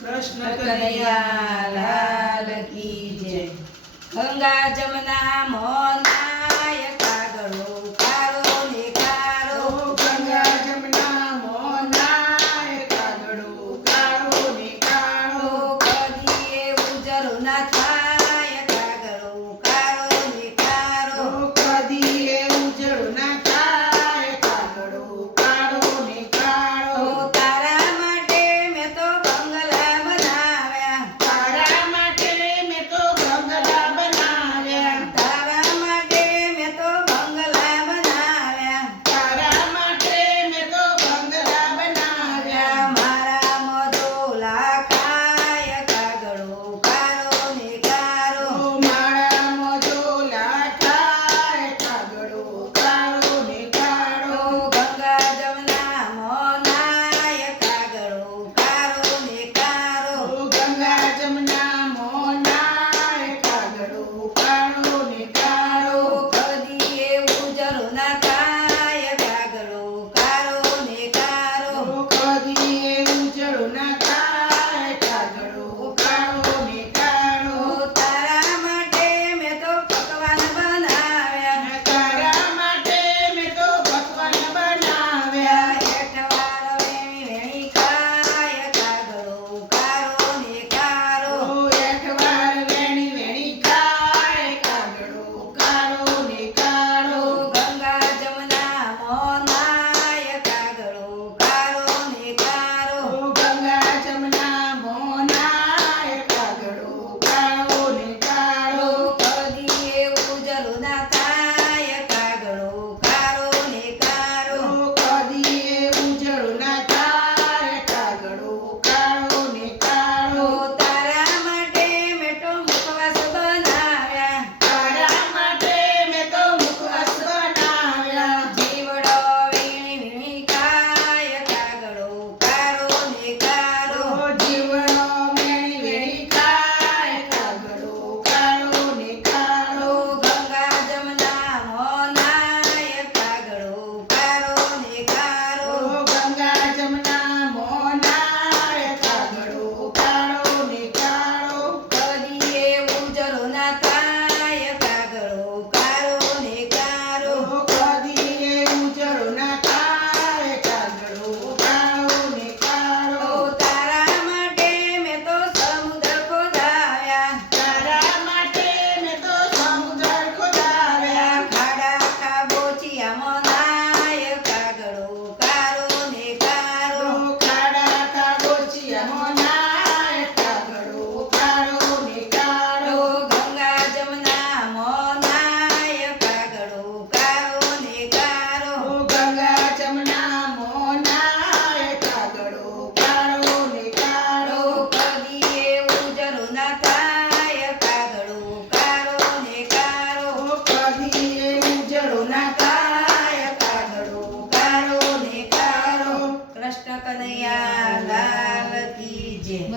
કૃષ્ણ કનૈયા લાલ કી જય ગંગા જમના મોહન